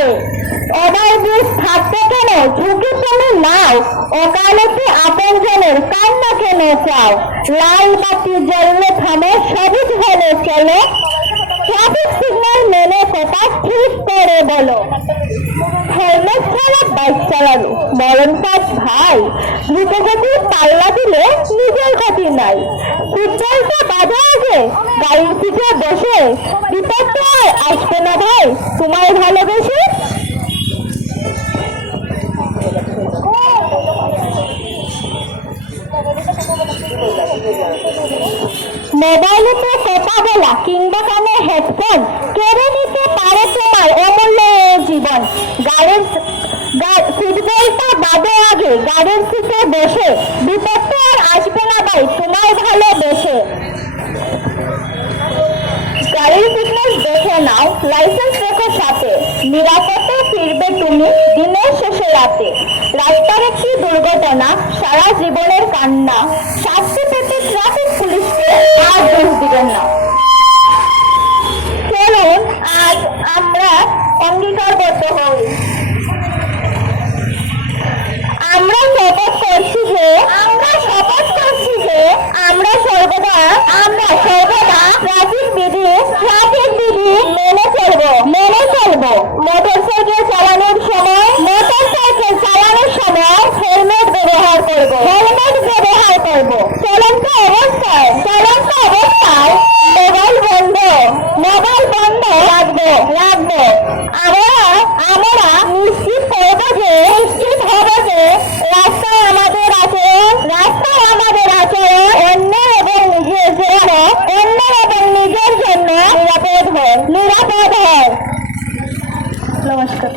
হবে। অবাই বীজ থাকতে কেন ঝুঁকি তুমি নাও, অকালতে আপনজনের কান্না কেন চাও। লাল বাতি জ্বললে থামো, সবুজ হলে চলো, ট্রাফিক সিগন্যাল মেনে কথা ঠিক করে বলো। হেলমেট ছাড়া বাইক চালানো মরণ কাজ ভাই, দ্রুতগতির পাল্লা দিলে নিজের ক্ষতি নাই। সিগন্যালটা বাধা আগে গাড়ির পিঠে বসে, বিপদ তো আর আসবে না ভাই তোমায় ভালোবেসে। মোবাইলেতে কথা বলা কিংবা কানে হেডফোন কেড়ে নিতে পারে তোমার অমূল্য জীবন। গাড়ির সিট বেল্টটা বাঁধো আগে গাড়ির সিটে বসে, বিপদ তো আর আসবে না ভাই তোমায় ভালোবেসে। গাড়ির ফিটনেস দেখে নাও, লাইসেন্স রেখো সাথে, নিরাপদে ফিরবে তুমি দিনের শেষে রাতে। রাস্তার একটি দুর্ঘটনা সারা জীবনের কান্না, শাস্তি পেতে ট্রাফিক পুলিশকে আর দোষ দিবেন না। চলুন আজ আমরা অঙ্গীকারবদ্ধ হই, আমরা শপথ করছি যে আমরা সর্বদা ট্রাফিক বিধি মেনে চলবো। মোটরসাইকেল চালানোর সময় হেলমেট ব্যবহার করব। চলন্ত অবস্থায় মোবাইল বন্ধ রাখবো। আমরা নিশ্চিত হব যে রাস্তায় আমাদের আচরণ অন্য এবং নিজের জন্য নিরাপদ হয়। নমস্কার।